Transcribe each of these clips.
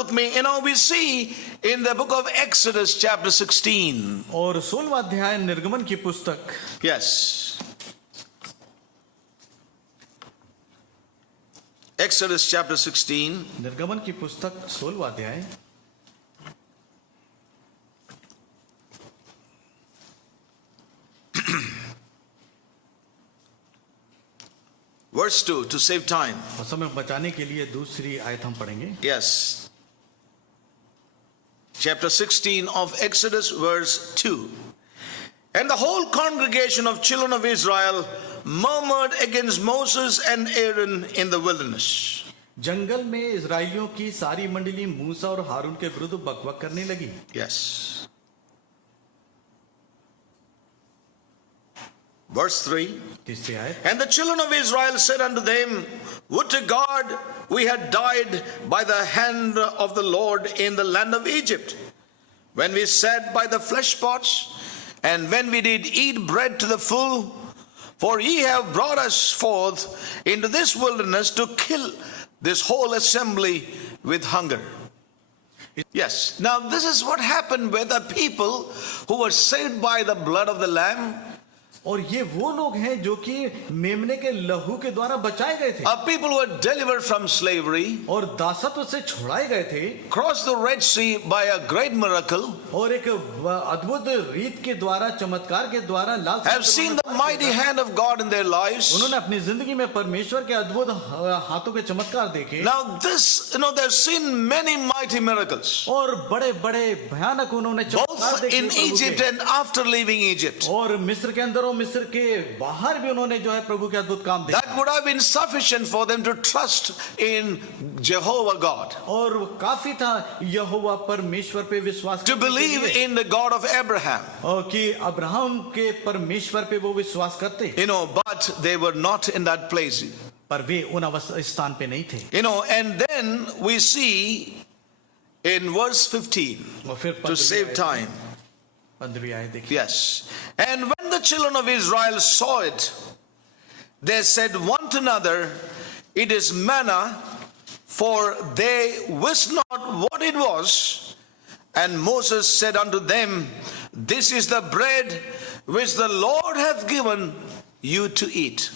with me, we see in the book of Exodus chapter 16. और 16वां अध्याय निर्गमन की पुस्तक, Yes. Exodus chapter 16. निर्गमन की पुस्तक 16वां अध्याय Verse 2, to save time. और समय बचाने के लिए दूसरी आयत हम पढ़ेंगे। Yes. Chapter 16 of Exodus, verse 2. And the whole congregation of children of Israel murmured against Moses and Aaron in the wilderness. जंगल में इजराइलियों की सारी मंडली मूसा और हारून के विरुद्ध बकबक करने लगी। Yes. Verse 3. तीसरी आयत, And the children of Israel said unto them, Would to God we had died by the hand of the Lord in the land of Egypt, when we sat by the flesh pots, and when we did eat bread to the full. For ye have brought us forth into this wilderness to kill this whole assembly with hunger. Yes. Now this is what happened with the people who were saved by the blood of the Lamb. और ये वो लोग हैं जो कि मेमने के लहू के द्वारा बचाए गए थे, People who were delivered from slavery, और दासत्व से छुड़ाए गए थे, crossed the Red Sea by a great miracle, और एक अद्भुत रीत के द्वारा, चमत्कार के द्वारा लाल have seen the mighty hand of God in their lives. उन्होंने अपनी जिंदगी में परमेश्वर के अद्भुत हाथों के चमत्कार देखे, Now this, they've seen many mighty miracles, और बड़े बड़े भयानक उन्होंने चमत्कार both देखे in प्रभु Egypt के। and after leaving Egypt. और मिस्र के अंदर और मिस्र के बाहर भी उन्होंने जो है प्रभु के अद्भुत काम देखे, That would have been sufficient for them to trust in Jehovah God, और काफी था यहोवा परमेश्वर पे विश्वास to करने के believe लिए, in the God of Abraham. और कि अब्राहम के परमेश्वर पे वो विश्वास करते, But they were not in that place. पर वे उन स्थान पे नहीं थे। And then we see in verse 15, और फिर to save time. 15वीं आयत देखिए। Yes. And when the children of Israel saw it, they said one to another, It is manna, for they wist not what it was. And Moses said unto them, This is the bread which the Lord hath given you to eat.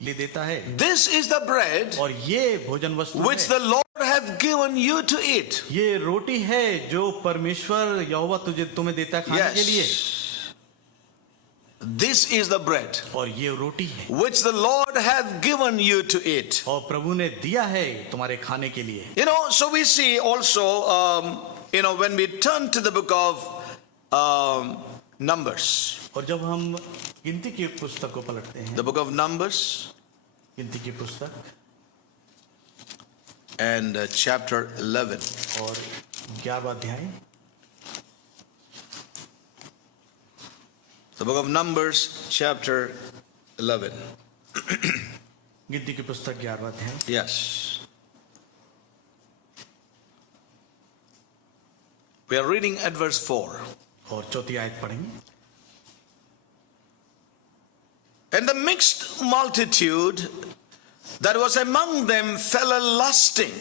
ये देता है, This is the bread और ये भोजन वस्तु which है, the Lord hath given you to eat. ये रोटी है जो परमेश्वर यहोवा तुम्हें देता है खाने के लिए, Yes. This is the bread और ये रोटी है which the Lord hath given you to eat. और प्रभु ने दिया है तुम्हारे खाने के लिए। So we see also, when we turn to the book of Numbers, और जब हम गिनती की पुस्तक को पलटते हैं, the book of Numbers गिनती की पुस्तक and chapter 11. और 11वां अध्याय, The book of Numbers, chapter 11. गिनती की पुस्तक 11वां अध्याय, Yes. We are reading at verse 4. और 4th आयत पढ़ेंगे। And the mixed multitude that was among them fell a lusting.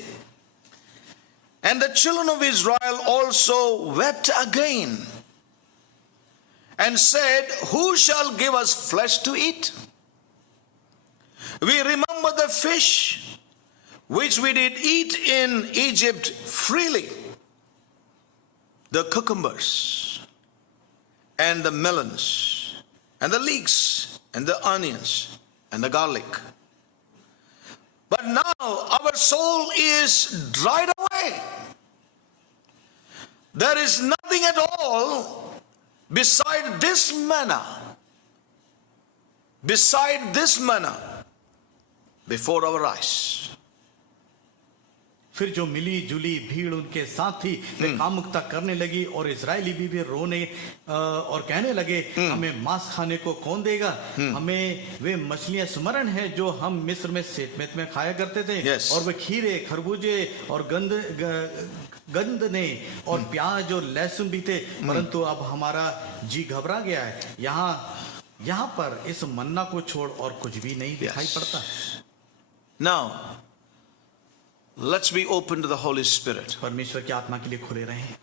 And the children of Israel also wept again, and said, Who shall give us flesh to eat? We remember the fish which we did eat in Egypt freely, the cucumbers, and the melons, and the leeks, and the onions, and the garlic. But now our soul is dried away. There is nothing at all beside this manna before our eyes. फिर जो मिली जुली भीड़ उनके साथ थी वे कामुकता करने लगी, और इजरायली भी रोने और कहने लगे, हमें मांस खाने को कौन देगा? हमें वे मछलियां स्मरण है जो हम मिस्र में सेतमेत में खाया करते थे। Yes. और वे खीरे, खरबूजे और गंदने और प्याज और लहसुन भी थे, परंतु अब हमारा जी घबरा गया है। यहाँ पर इस मन्ना को छोड़ और कुछ भी नहीं दिखाई पड़ता। Now, Let's be open to the Holy Spirit. परमेश्वर की आत्मा के लिए खुले रहें।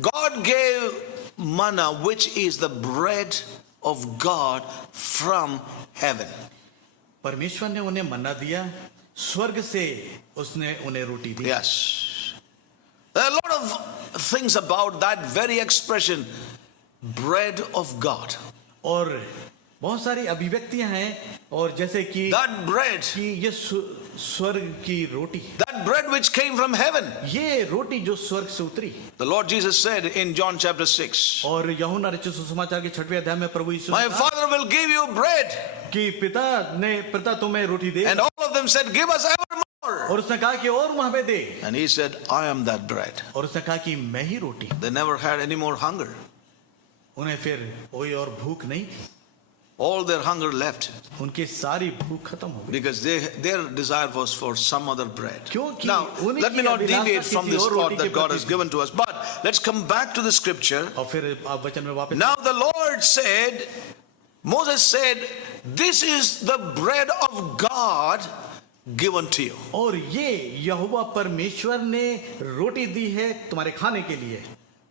God gave manna, which is the bread of God from heaven. परमेश्वर ने उन्हें मन्ना दिया, स्वर्ग से उसने उन्हें रोटी दी। Yes. There are a lot of things about that very expression, bread of God. और बहुत सारी अभिव्यक्तियां हैं, और जैसे कि That bread, ये स्वर्ग की रोटी, that bread which came from heaven. ये रोटी जो स्वर्ग से उतरी। The Lord Jesus said in John chapter 6, और यूहन्ना रचित सुसमाचार के 6वें अध्याय में प्रभु यीशु my Father will give you bread. कि पिता तुम्हें रोटी दे, And all of them said, give us evermore. और उसने कहा कि और हमें दे, And he said, I am that bread. और उसने कहा कि मैं ही रोटी। They never had any more hunger. उन्हें फिर कोई और भूख नहीं थी, All their hunger left उनकी सारी भूख खत्म हो गई, because their desire was for some other bread. क्योंकि Now, उन्हीं let me की not अभिलाषा deviate from किसी this और thought रोटी that के God प्रति has थी। given to us. But let's come back to the scripture. और फिर आप वचन में वापस। Now the Lord said, Moses said, this is the bread of God given to you. और ये यहोवा परमेश्वर ने रोटी दी है तुम्हारे खाने के लिए।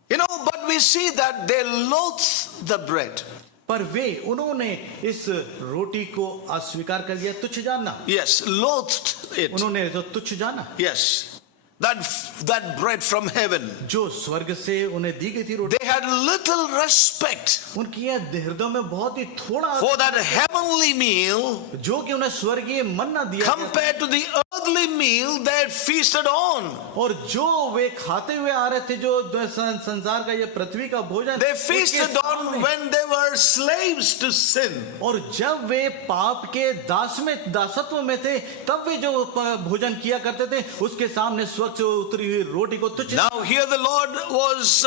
You know, but we see that they loathe the bread. पर उन्होंने इस रोटी को अस्वीकार कर दिया, तुच्छ जानना। Yes, loathed it. उन्होंने तो तुच्छ जाना, Yes, that bread from heaven. जो स्वर्ग से उन्हें दी गई थी रोटी। They had little respect उनकी हृदय में बहुत ही थोड़ा, for that heavenly meal जो कि उन्हें स्वर्गीय मन्ना दिया गया था, compared to the earthly meal they had feasted on. और जो वे खाते हुए आ रहे थे, जो संसार का ये पृथ्वी का भोजन They उसके feasted on सामने। when they were slaves to sin. और जब वे पाप के दासत्व में थे, तब वे जो भोजन किया करते थे, उसके सामने स्वर्ग से उतरी हुई रोटी को तुच्छ। Now here the Lord was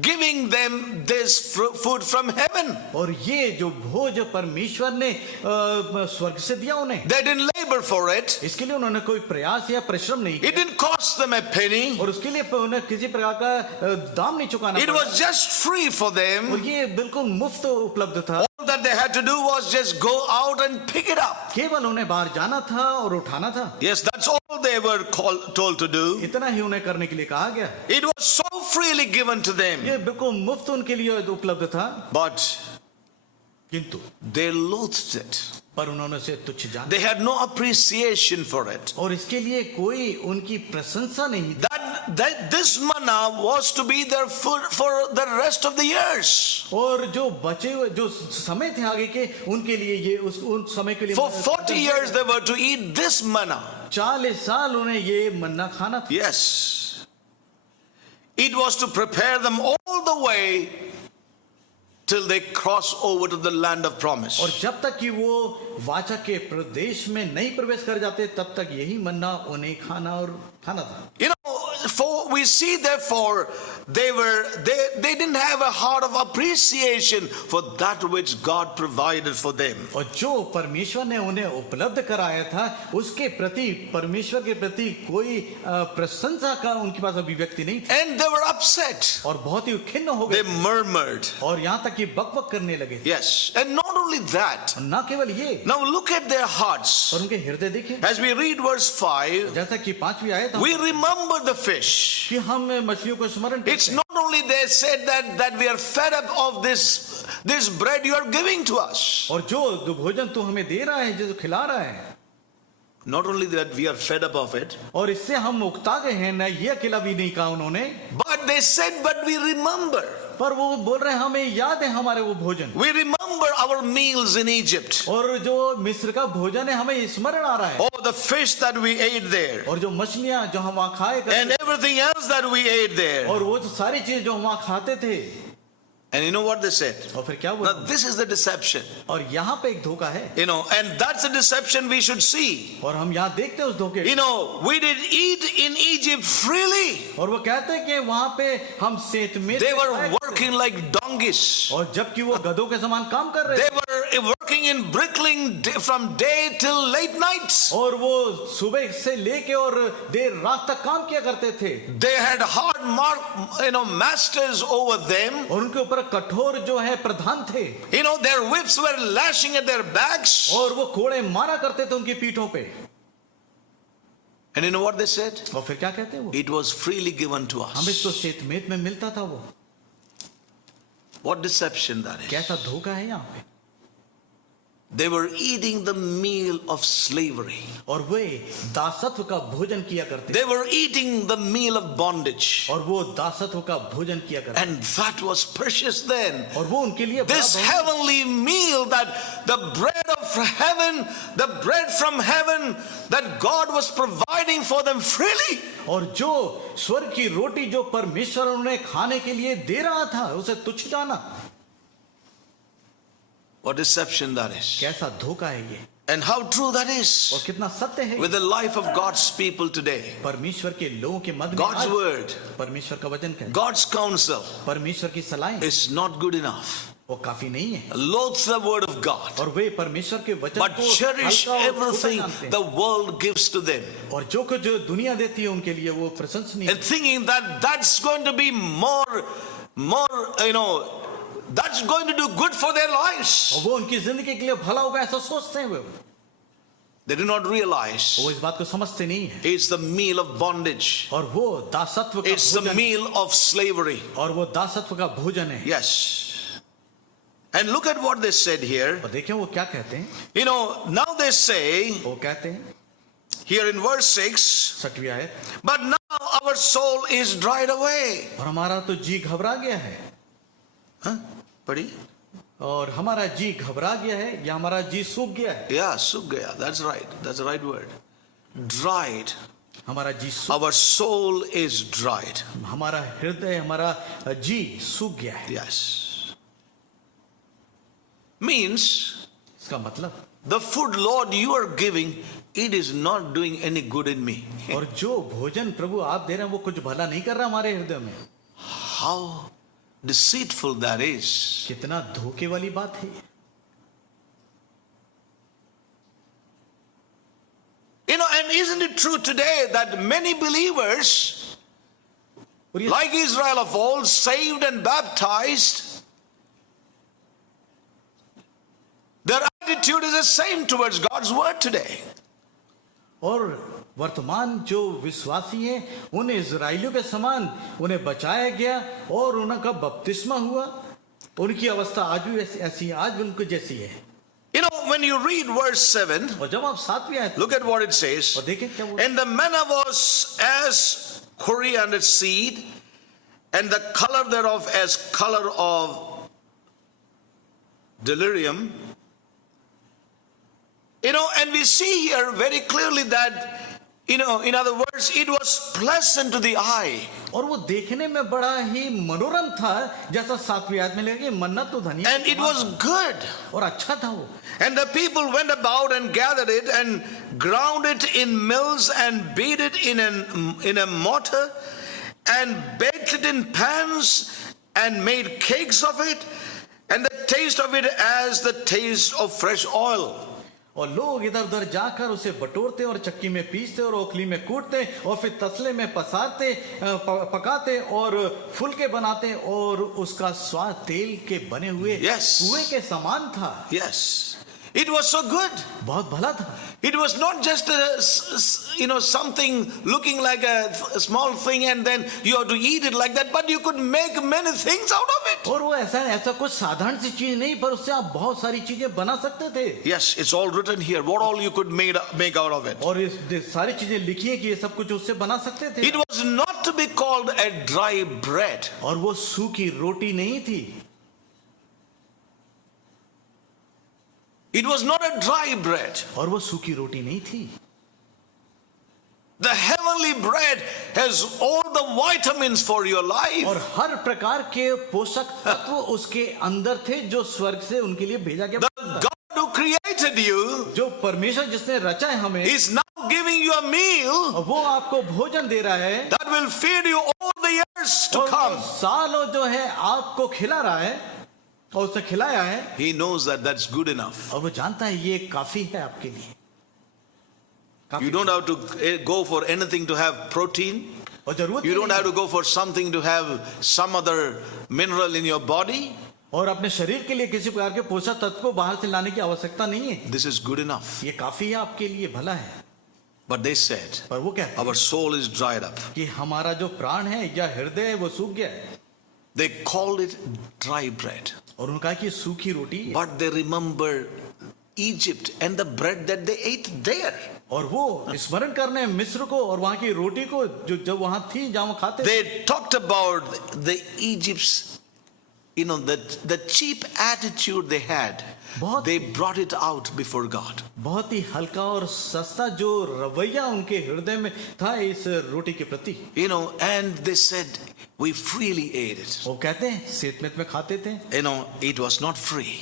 giving them this food from heaven. और ये जो भोज परमेश्वर ने स्वर्ग से दिया उन्हें, They didn't labor for it. इसके लिए उन्होंने कोई प्रयास या परिश्रम नहीं It didn't cost them a penny. किया, और उसके लिए उन्हें किसी प्रकार का दाम नहीं चुकाना It पड़ा, was just free for और them. ये बिल्कुल मुफ्त उपलब्ध था। All that they had to do was just go out and pick it up. केवल उन्हें बाहर जाना था और उठाना था, Yes, that's all they were told to do. इतना ही उन्हें करने के लिए कहा गया। It was so freely given to them. ये बिल्कुल मुफ्त उनके लिए उपलब्ध था, But किंतु they loathed it. पर उन्होंने उसे तुच्छ जाना, They had no appreciation for it. और इसके लिए कोई उनकी प्रशंसा नहीं थी। That this manna was to be their food for the rest of the years. और जो बचे हुए जो समय थे आगे के, उनके लिए ये उन समय के लिए For 40 years they were to eat this manna. 40 साल उन्हें ये मन्ना खाना था। Yes. It was to prepare them all the way till they cross over to the land of और promise. जब तक कि वो वाचा के प्रदेश में नहीं प्रवेश कर जाते, तब तक यही मन्ना उन्हें खाना था। You know, for we see therefore they didn't have a heart of appreciation for that which God provided for them. और जो परमेश्वर ने उन्हें उपलब्ध कराया था, उसके प्रति परमेश्वर के प्रति कोई प्रशंसा का उनके पास अभिव्यक्ति नहीं थी, And they were upset. और बहुत ही खिन्न हो They गए, murmured. और यहाँ तक कि बकबक करने लगे। Yes. And not only that, न केवल ये, now look at their hearts. और उनके हृदय देखे, As we read verse 5, जैसा कि 5वीं आयत we remember the fish. कि हम मछलियों को स्मरण It's करते हैं। not only they said that we are fed up of this bread you are giving to us. और जो भोजन तू हमें दे रहा है, जो खिला रहा है, Not only that we are fed up of it, और इससे हम उकता गए हैं, न ये अकेला भी नहीं कहा उन्होंने, but they said, but we remember. पर वो बोल रहे हैं हमें याद है हमारे वो भोजन, We remember our meals in Egypt. और जो मिस्र का भोजन है हमें स्मरण आ रहा है, Oh, the fish that we ate there. और जो मछलियां जो हम वहाँ खाए करते, And everything else that we ate there. और वो जो सारी चीज जो हम वहाँ खाते थे, And you know what they said? और फिर क्या Now, बोला, this is the deception. और यहाँ पे एक धोखा है, And that's the deception we should see. और हम यहाँ देखते हैं उस धोखे, We did eat in Egypt freely. और वो कहते हैं कि वहाँ पे हम सेत में They were working like donkeys. और जबकि वो गधों के समान काम कर रहे They थे, were working in brickling from day till late nights. और वो सुबह से लेके और देर रात तक काम किया करते थे, They had hard masters over them. और उनके ऊपर कठोर जो है प्रधान थे, Their whips were lashing at their backs. और वो कोड़े मारा करते थे उनकी पीठों पे, And you know what they said? और फिर क्या कहते हैं वो? It was freely given to हमें us. तो शेतमेत में मिलता था वो। What deception that is. कैसा धोखा है यहाँ पे। They were eating the meal of slavery. और वे दासत्व का भोजन किया करते। They were eating the meal of bondage. और वो दासत्व का भोजन किया करते। And that was precious then. और वो उनके लिए This heavenly meal, that the bread of heaven, the bread from heaven that God was providing for them freely. और जो स्वर्ग की रोटी जो परमेश्वर उन्हें खाने के लिए दे रहा था, उसे तुच्छ जाना। What deception that is. कैसा धोखा है ये। And how true that is और कितना सत्य है with the life of God's people today. परमेश्वर के लोगों के मध्य में God's आज word, परमेश्वर का वचन क्या है? God's counsel परमेश्वर की सलाहें is not good enough. वो काफी नहीं है। Loathe the word of God, और वे परमेश्वर के वचन but को cherish हल्का और छोटा everything जानते हैं। the world gives to them. और जो कुछ जो दुनिया देती है उनके लिए वो प्रशंसनीय And thinking that that's going to be more, that's going to do good for their lives. और वो उनकी जिंदगी के लिए भला होगा ऐसा सोचते हैं वो। They do not realize वो इस बात को समझते नहीं है। it's the meal of bondage. और वो दासत्व का It's the भोजन meal of slavery. और वो दासत्व का भोजन है। Yes. And look at what they said here. और देखें वो क्या कहते हैं। You know, now they say वो कहते हैं here in verse 6, 6वीं आयत, but now our soul is dried away. और हमारा तो जी घबरा गया है। Huh? Padi? और हमारा जी घबरा गया है या हमारा जी सूख गया है। Yeah, सूख गया. That's right. That's the right word. Dried. हमारा जी सूख, Our soul is dried. हमारा हृदय हमारा जी सूख गया है। Yes. Means इसका मतलब the food, Lord, you are giving, it is not doing any good in me. और जो भोजन प्रभु आप दे रहे हैं वो कुछ भला नहीं कर रहा हमारे हृदय में। How deceitful that is. कितना धोखे वाली बात है। You know, and isn't it true today that many believers, और ये like Israel of old, saved and baptized, their attitude is the same towards God's word today. और वर्तमान जो विश्वासी हैं उन इजराइलियों के समान उन्हें बचाया गया और उनका बपतिस्मा हुआ। उनकी अवस्था आज भी ऐसी है, आज भी उनको जैसी है। You know, when you read verse 7, और जब आप 7वीं आयत look at what it says. और देखें क्या बोला, And the manna was as coriander seed, and the color thereof as color of delirium. You know, and we see here very clearly that, you know, in other words, it was pleasant to the eye. और वो देखने में बड़ा ही मनोरम था, जैसा 7वीं आयत में लगे मन्ना तो धनिया And it was good. और अच्छा था वो। And the people went about and gathered it and ground it in mills and beat it in a mortar and baked it in pans and made cakes of it, and the taste of it as the taste of fresh oil. और लोग इधर उधर जाकर उसे बटोरते और चक्की में पीसते और ओखली में कूटते और फिर तसले में पसारते पकाते और फुलके बनाते और उसका स्वाद तेल के बने हुए Yes. कुएं के समान था। Yes, it was so good. बहुत भला था। It was not just something looking like a small thing and then you have to eat it like that, but you could make many things out of it. और वो ऐसा कुछ साधारण सी चीज नहीं, पर उससे आप बहुत सारी चीजें बना सकते थे। Yes, it's all written here. What all you could make out of it. और इस सारी चीजें लिखी है कि ये सब कुछ उससे बना सकते थे। It was not to be called a dry bread. और वो सूखी रोटी नहीं थी। It was not a dry bread. और वो सूखी रोटी नहीं थी। The heavenly bread has all the vitamins for your life. और हर प्रकार के पोषक तत्व उसके अंदर थे जो स्वर्ग से उनके लिए भेजा गया। The God who created you जो परमेश्वर जिसने रचा है हमें, is now giving you a meal वो आपको भोजन दे रहा है that will feed you all the years to और come. वो सालों जो है आपको खिला रहा है और उसे खिलाया है। He knows that that's good enough. और वो जानता है ये काफी है आपके लिए। You don't have to go for anything to have protein. और जरूरत You नहीं don't have to go for something to have some other mineral in your body. और अपने शरीर के लिए किसी प्रकार के पोषक तत्व को बाहर से लाने की आवश्यकता नहीं है। This is good enough. ये काफी है आपके लिए, भला है। But they said, पर वो कहते हैं our soul is dried up. कि हमारा जो प्राण है या हृदय है वो सूख गया है, They called it dry bread. और उनका कि सूखी रोटी है। But they remember Egypt and the bread that they ate there. और वो स्मरण करने मिस्र को और वहां की रोटी को जो जब वहां थी जहां वो खाते थे। They talked about the Egypt's, the cheap attitude they had. बहुत- They brought it out before God. बहुत ही हल्का और सस्ता जो रवैया उनके हृदय में था इस रोटी के प्रति, And they said, we freely ate it. वो कहते हैं सेतमेत में खाते थे, It was not free.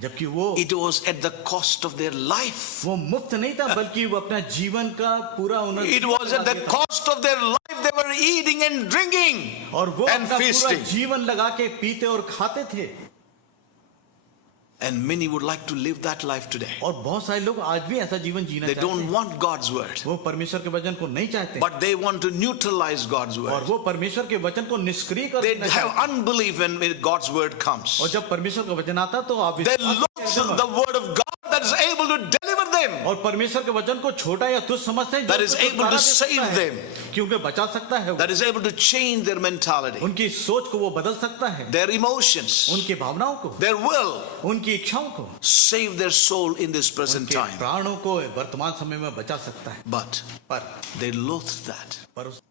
जबकि वो It was at the cost of their life. वो मुफ्त नहीं था, बल्कि वो अपना जीवन का पूरा उन्होंने It was at the cost of their life. They were eating and drinking और वो and अपना पूरा feasting. जीवन लगा के पीते और खाते थे। And many would like to live that life today. और बहुत सारे लोग आज भी ऐसा जीवन जीना They चाहते don't हैं, want God's word, वो परमेश्वर के वचन को नहीं चाहते, but they want to neutralize God's और word. वो परमेश्वर के वचन को निष्क्रिय कर They देना have चाहते हैं। unbelief when God's word comes. और जब परमेश्वर का वचन आता तो आप They विश्वास करते loathe हैं the word of God that is able to deliver them, और परमेश्वर के वचन को छोटा या तुच्छ समझते हैं, जो that is उनको able to छुटकारा दे सकता save है, them, क्योंकि बचा सकता है वो, that is able to change their mentality, उनकी सोच को वो बदल सकता है, their emotions, उनकी भावनाओं को, their will, उनकी इच्छाओं को, save their soul in this present उनके time. प्राणों को वर्तमान समय में बचा सकता है। But पर they loathe that. पर उस